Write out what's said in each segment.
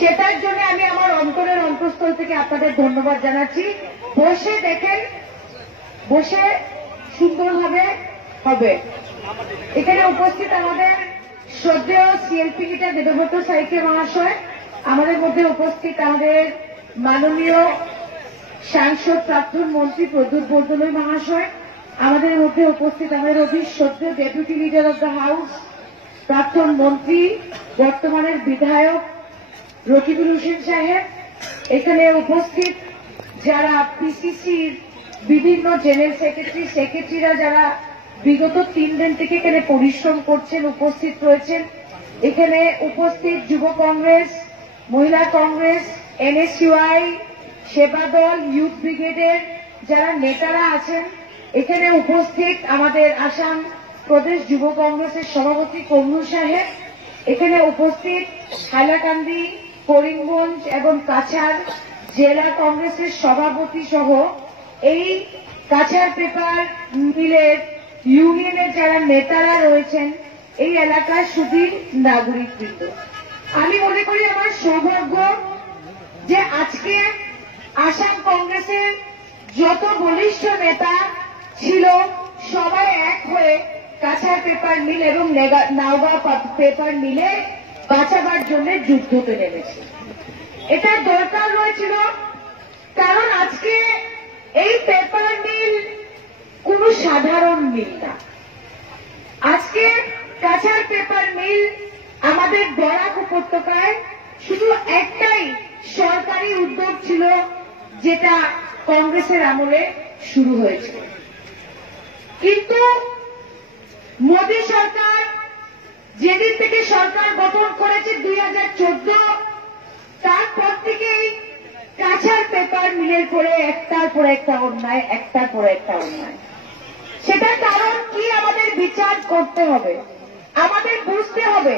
সেটার জন্য আমি আমার অন্তরের অন্তঃস্থল থেকে আপনাদের ধন্যবাদ জানাচ্ছি। বসে দেখেন, বসে সুন্দরভাবে হবে। এখানে উপস্থিত আমাদের শ্রদ্ধেয় সিএলপি লিডার দেবব্রত সাইকে মহাশয়, আমাদের মধ্যে উপস্থিত আমাদের মাননীয় সাংসদ প্রাক্তন মন্ত্রী প্রদ্যুৎ বরদলৈ মহাশয়, আমাদের মধ্যে উপস্থিত আমাদের অতি শ্রদ্ধেয় deputy leader of the house প্রাক্তন মন্ত্রী বর্তমানের বিধায়ক রকিবুল হোসেন সাহেব, এখানে উপস্থিত যারা পিসিসির বিভিন্ন জেনারেল সেক্রেটারিরা যারা বিগত 3 দিন থেকে এখানে পরিশ্রম করছেন, উপস্থিত রয়েছেন। এখানে উপস্থিত যুব কংগ্রেস, মহিলা কংগ্রেস, এনএসইউআই, সেবা দল, ইউথ ব্রিগেডের যারা নেতারা আছেন, এখানে উপস্থিত আমাদের আসাম প্রদেশ যুব কংগ্রেসের সভাপতি কমরুল সাহেব, এখানে উপস্থিত হাইলাকান্দি, করিমগঞ্জ এবং কাছাড় জেলা কংগ্রেসের সভাপতি সহ এই কাছাড় পেপার মিলের ইউনিয়নের যারা নেতারা রয়েছেন, এই এলাকার সুধীর নাগরিকবৃন্দ, আমি মনে করি আমার সৌভাগ্য যে আজকে আসাম কংগ্রেসের যত বলিষ্ঠ নেতা ছিল সবাই এক হয়ে কাছাড় পেপার মিল এবং নাওগাঁও পেপার মিলে বাঁচাবার জন্য যুদ্ধতে নেমেছে। এটা দরকার হয়েছিল, কারণ আজকে এই পেপার মিল কোন সাধারণ মিল না। আজকে কাছাড় পেপার মিল আমাদের বরাক উপত্যকায় শুধু একটাই সরকারি উদ্যোগ ছিল, যেটা কংগ্রেসের আমলে শুরু হয়েছিল। কিন্তু মোদী সরকার যেদিন থেকে সরকার গঠন করেছে 2014, তারপর থেকেই কাছাড় পেপার মিলের করে একটার পর একটা অন্যায়, একটার পর একটা অন্যায়। সেটার কারণ কি আমাদের বিচার করতে হবে, আমাদের বুঝতে হবে।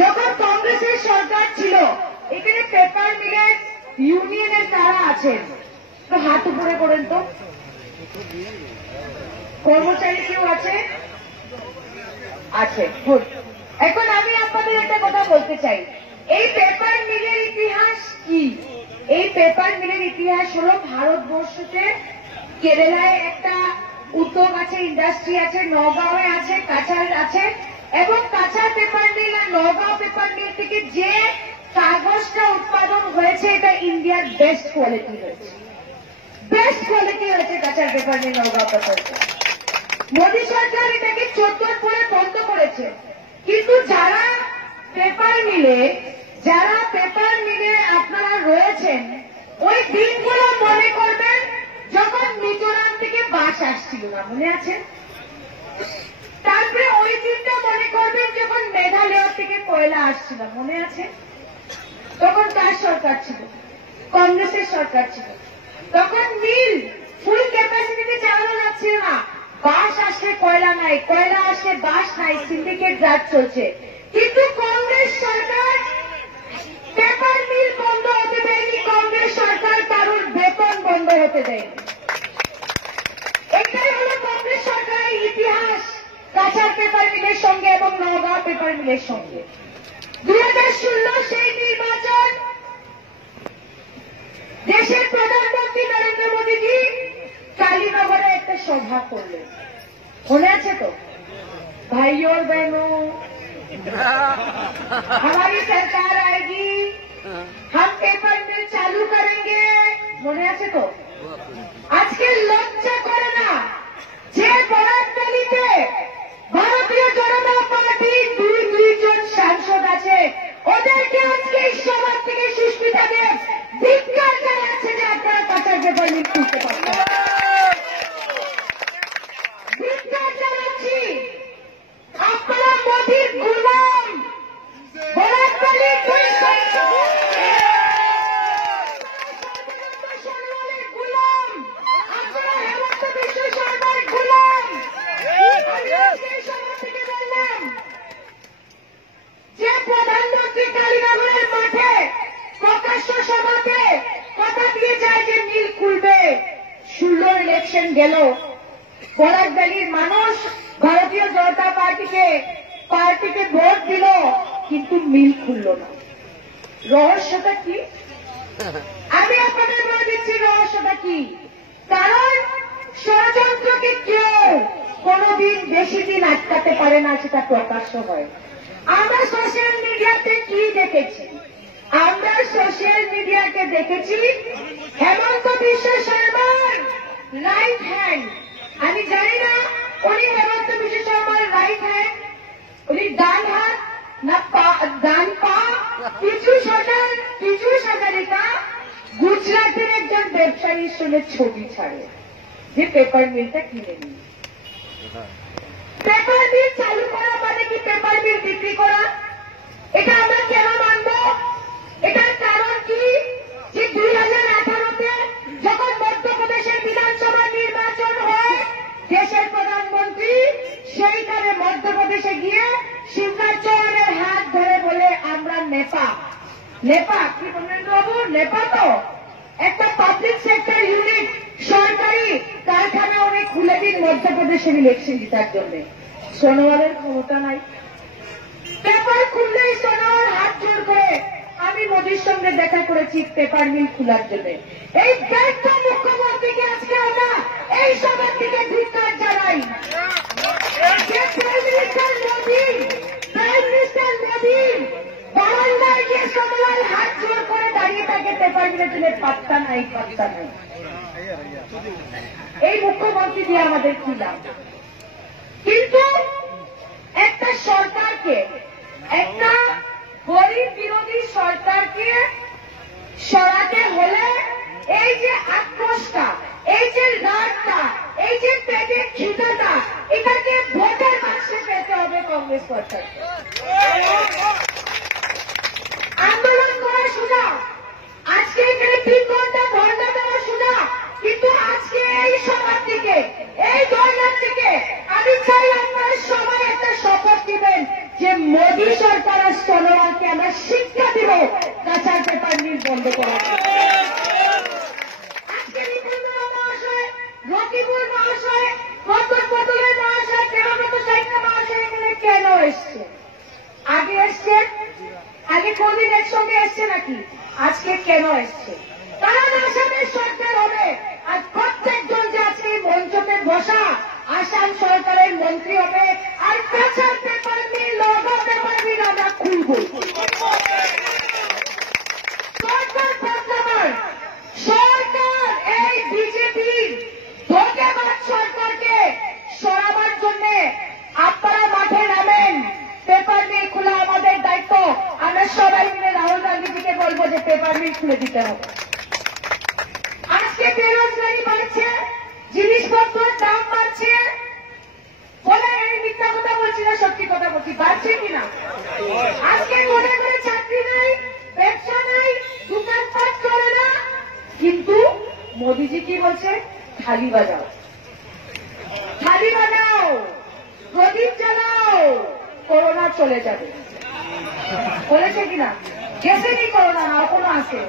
যখন কংগ্রেসের সরকার ছিল, এখানে পেপার মিলের ইউনিয়নের কারা আছেন, তো হাত উপরে করেন তো। কর্মচারী কেউ আছে? আছে, গুড। এখন আমি আপনাদের একটা কথা বলতে চাই, এই পেপার মিলের ইতিহাস কি? এই পেপার মিলের ইতিহাস হল ভারতবর্ষতে কেরালায় একটা উদ্যোগ আছে, ইন্ডাস্ট্রি আছে, নগাঁওয়ে আছে, কাছাড় আছে, এবং কাছাড় পেপার মিল আর নগাঁও পেপার মিল থেকে যে কাগজটা উৎপাদন হয়েছে, এটা ইন্ডিয়ার বেস্ট কোয়ালিটি হয়েছে, বেস্ট কোয়ালিটি হয়েছে Cachar paper mill, Nagaon paper mill. Modi সরকার এটাকে 14 পরে বন্ধ করেছে। কিন্তু যারা পেপার মিলে আপনারা রয়েছেন, ওই দিনগুলো মনে করবেন যখন মিজোরাম থেকে বাস আসছিল না, মনে আছে? তারপরে ওই দিনটা মনে করবেন যখন মেঘালয় থেকে কয়লা আসছিল, মনে আছে? তখন কার সরকার ছিল? কংগ্রেসের সরকার ছিল। তখন মিল ফুল ক্যাপাসিটিতে চালানো যাচ্ছিল না, বাস আসলে কয়লা নাই, কয়লা আসলে বাস নাই, সিন্ডিকেট রাজ চলছে। কিন্তু কংগ্রেস সরকার পেপার মিল বন্ধ হতে দেয়নি, কংগ্রেস সরকার কারোর বেতন বন্ধ হতে দেয়নি। এটাই হল কংগ্রেস সরকারের ইতিহাস কাছাড় পেপার মিলের সঙ্গে এবং নগাঁও পেপার মিলের সঙ্গে। 2016 সেই নির্বাচন, দেশের প্রধানমন্ত্রী নরেন্দ্র মোদীজি কালীনগরে একটা সভা করলেন, মনে আছে তো? भाई और बहनों, हमारी सरकार आएगी, हम पेपर मिल चालू करेंगे, মনে আছে তো? আজকে লজ্জা করে না যে বরাকতালিতে ভারতীয় জনতা পার্টির 2 জন সাংসদ আছে, ওদেরকে আজকে এই সভা থেকে সুস্মিতা দেব ধিক্কার জানাচ্ছে যে আপনারা কাছাড় পেপার মিল খুলতে পারবেন। আপনারা মোদীর গুলাম, বরাকতালির 2 সরকারের গুলাম, আপনারা হেমন্ত বিশ্ব শর্মার গুলাম। থেকে বললাম যে প্রধানমন্ত্রী কালীনগরের মাঠে প্রকাশ্য সভাতে কথা দিয়ে যায় যে মিল খুলবে। 16 ইলেকশন গেল, বরাকতালির মানুষ ভারতীয় জনতা পার্টিকে ভোট দিল, কিন্তু মিল খুলল না। রহস্যটা কি? আমি আপনাদের বলে দিচ্ছি রহস্যটা কি। কারণ ষড়যন্ত্রকে কেউ কোনদিন বেশি দিন আটকাতে পারে না, সেটা প্রকাশ্য হয়। আমরা সোশ্যাল মিডিয়াতে কি দেখেছি? আমরা সোশ্যাল মিডিয়াকে দেখেছি হেমন্ত বিশ্ব শর্মার রাইট হ্যান্ড। আমি জানি না উনি হেমন্ত বিশ্ব শর্মার রাইট হ্যান্ড, উনি ডান হাত না ডান পা, কিছু সাজারিকা গুজরাটের একজন ব্যবসায়ীর সঙ্গে ছবি ছাড়ে যে পেপার মিলটা কিনে নিই। পেপার মিল চালু করা মানে কি পেপার মিল বিক্রি করা? এটা আমরা কেন মানব? এটার কারণ কি? যে 2018-তে যখন মধ্যপ্রদেশের বিধানসভা নির্বাচন হয়, দেশের প্রধানমন্ত্রী সেইখানে মধ্যপ্রদেশে গিয়ে শিবরাজ চৌহানের হাত ধরে বলে আমরা নেপা কি বললেন বাবু? নেপা তো একটা পাবলিক সেক্টর ইউনিট, সরকারি কারখানা উনি খুলে দিন মধ্যপ্রদেশের ইলেকশন জিতার জন্য। সোনোয়ারের ক্ষমতা নাই। পেপার খুললেই সোনোয়ার হাত জোর করে আমি মোদির সঙ্গে দেখা করেছি পেপার মিল খোলার জন্য। এই ব্যর্থ মুখ্যমন্ত্রীকে আজকে আমরা এই সবার দিকে ধিক্কার জানাই। প্রাইম মিনিস্টার মোদি বারান্দায় গিয়ে সোনোয়ার হাত জোর করে দাঁড়িয়ে থাকে পেপার মিলের জন্য, পাত্তা নাই। এই মুখ্যমন্ত্রী দিয়ে আমাদের কি লাভ? কিন্তু একটা সরকারকে, একটা গরিব বিরোধী সরকারকে সরাতে হলে এই যে আক্রোশটা, এই যে রাগটা, এই যে পেটের খিদাটা, এটাকে ভোটের বাক্সে পেতে হবে কংগ্রেস সরকারকে। আন্দোলন করা শোনা, আজকে এখানে 3 ঘন্টা ধর্ণা দেওয়া শোনা, কিন্তু আজকে এই সভার থেকে, এই ধর্ণার থেকে আমি চাই আপনারা সবাই একটা শপথ দিবেন যে মোদী সরকার আর সোনোয়ারকে আমরা শিক্ষা দিব কাঁচা পেপার মিল বন্ধ করার। আজকে রিপুণরা মহাশয়, রকিবুল মহাশয়, কতক বদলের মহাশয়, কেরামত সাহিত্য মহাশয় এখানে কেন এসছে? আগে এসছে? আগে কোনদিন একসঙ্গে এসছে নাকি? আজকে কেন এসছে? কারণ আসামের সরকার হবে, আর প্রত্যেকজন যে আজকে মঞ্চতে বসা আসাম সরকারের মন্ত্রী হবে, আর কাঁচা পেপার মিল, লঘু পেপার মিল আমরা খুলব। সরকার এই বিজেপির ধোঁকেবাজ সরকারকে সরাবার জন্য আপনারা মাঠে নামেন। পেপার মিল খোলা আমাদের দায়িত্ব। আমরা সবাই মিলে রাহুল গান্ধীজিকে বলবো যে পেপার মিল খুলে দিতে হবে। আজকে বেরোজগারি বাড়ছে, জিনিসপত্রের দাম বাড়ছে, বলে এই মিথ্যা কথা বলছি না, সত্যি কথা বলছি, বাড়ছে কিনা? আজকে ঘরে ঘরে চাকরি নাই, ব্যবসা নাই, দোকানপাট চলে না, কিন্তু মোদিজি কি বলছে? থালি বাজাও, থালি বাজাও, প্রদীপ জ্বালাও, করোনা চলে যাবে। বলেছে কিনা? গেছেনি করোনা, না এখনো আছে।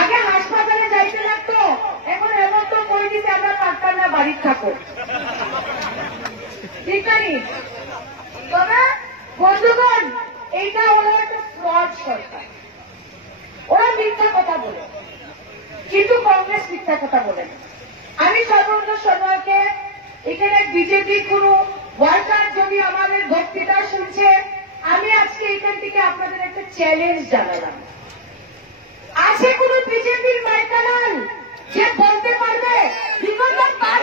আগে হাসপাতালে যাইতে লাগতো, এখন হেমন্ত করে দিতে আমরা পারতাম না, বাড়ির থাকো। ঠিক নাকি? তবে বন্ধুগণ, এইটা হলো একটা ফ্রড সরকার। ওরা মিথ্যা কথা বলে, কিন্তু কংগ্রেস মিথ্যা কথা বলে না। আমি সর্বন্ত সোনোয়ারকে, এখানে বিজেপি কোন ওয়ার্কার যদি আমাদের বক্তৃতা শুনছে, আমি আজকে এখান থেকে আপনাদের একটা চ্যালেঞ্জ জানালাম। আছে কোন বিজেপির মাইকালাল যে বলতে পারবে বিগত 5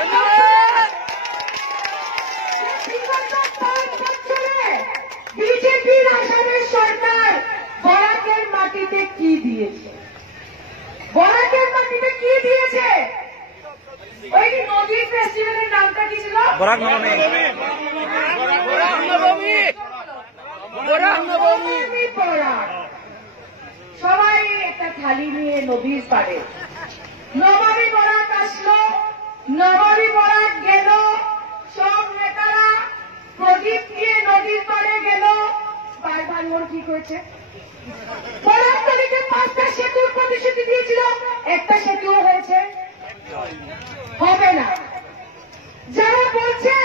বছরে বিজেপির আসামের সরকার বরাকের মাটিতে কি দিয়েছে? বরাকের মাটিতে কি দিয়েছে? ওই নদীর ফেস্টিভ্যালের নামটা কি ছিল? বরাক নবমী। সবাই একটা থালি নিয়ে নদীর পাড়ে, নবমী বরাক আসলো, নবমী বরাক গেল, সব নেতারা প্রদীপ নিয়ে নদীর পাড়ে গেল। বারবার মোর কি করেছে? বরাক নদীতে 5টা সেতুর প্রতিশ্রুতি দিয়েছিল, একটা সেতুও হয়েছে? হবে না। যারা বলছে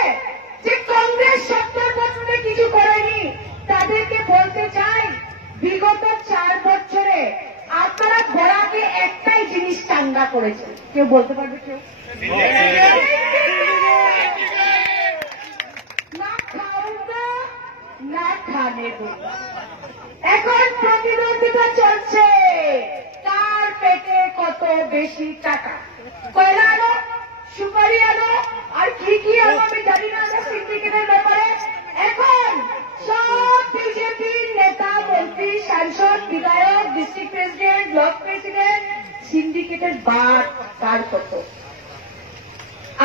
যে কংগ্রেস 70 বছরে কিছু করেনি, তাদেরকে বলতে চাই বিগত 4 বছরে আপনারা গোড়াকে একটাই জিনিস চাঙ্গা করেছেন, কেউ বলতে পারবে? কেউ না খাওয়া না খানে। এখন প্রতিদ্বন্দ্বিতা চলছে কার পেটে কত বেশি টাকা। কয়লা আনো, সুপারি আনো, আর কি কি আনো আমি জানি না সিন্ডিকেটের ব্যাপারে। এখন সব বিজেপির নেতা মন্ত্রী সাংসদ বিধায়ক ডিস্ট্রিক্ট প্রেসিডেন্ট ব্লক প্রেসিডেন্ট সিন্ডিকেটের বাদ কার কত।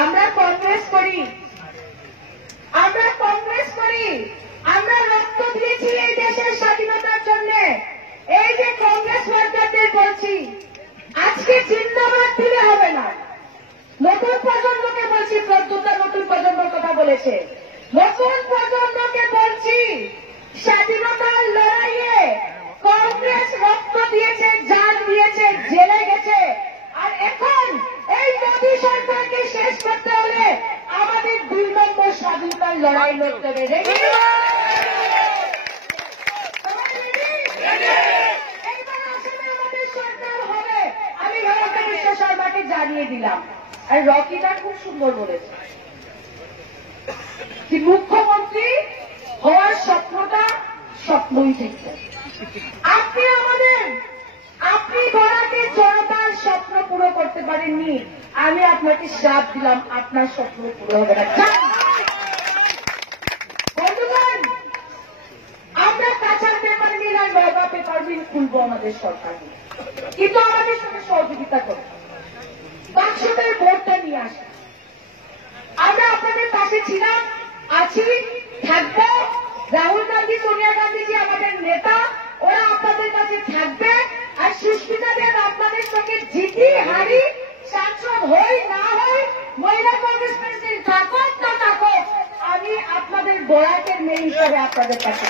আমরা কংগ্রেস করি, আমরা কংগ্রেস করি, আমরা রক্ত দিয়েছি এই দেশের স্বাধীনতার জন্য। এই যে কংগ্রেস ওয়ার্কারদের বলছি, আজকে জিন্দাবাদ দিলে হবে না। নতুন প্রজন্মকে বলছি, প্রদ্যুতা নতুন প্রজন্মের কথা বলেছে, নতুন প্রজন্মকে বলছি, স্বাধীনতার লড়াইয়ে কংগ্রেস রক্ত দিয়েছে, জান দিয়েছে, জেলে গেছে। আর এখন এই মোদী সরকারকে শেষ করতে হলে আমাদের 2 নম্বর স্বাধীনতার লড়াই লড়তে হবে। আমাদের সরকার হবে, আমি হিমন্ত বিশ্ব শর্মাকে জানিয়ে দিলাম। আর রকিটা খুব সুন্দর বলেছে যে মুখ্যমন্ত্রী হওয়ার স্বপ্নটা স্বপ্নই থেকে। আপনি গড়াকে জনতার স্বপ্ন পুরো করতে পারেননি, আমি আপনাকে শ্রাপ দিলাম, আপনার স্বপ্ন পুরো হবে না। বন্ধুগণ, আমরা কাঁচার পেপার মিল আর নগা পেপার মিল খুলবো আমাদের সরকার, কিন্তু আমাদের সঙ্গে সহযোগিতা করবে, বাক্সদের ভোটটা নিয়ে আসে। আমরা আপনাদের পাশে ছিলাম, আছি, থাকবো। রাহুল গান্ধী, সোনিয়া গান্ধীজি আমাদের নেতা, ওরা আপনাদের কাছে থাকবে। আর সুস্মিতা দেব আপনাদের সঙ্গে জিতি হারি, সাংসদ হই না হই, মহিলা কংগ্রেস প্রেসিডেন্ট থাকুক না থাকুক, আমি আপনাদের গোড়াকের মেয়ে হিসাবে আপনাদের কাছে।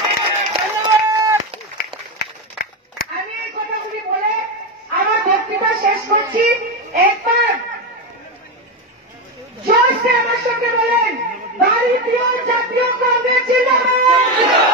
আমি এই কথাগুলি বলে আমার বক্তৃতা শেষ করছি। একবার জোরসে আমার সঙ্গে বলেন, ভারতীয় জাতীয় কংগ্রেস জিন্দাবাদ।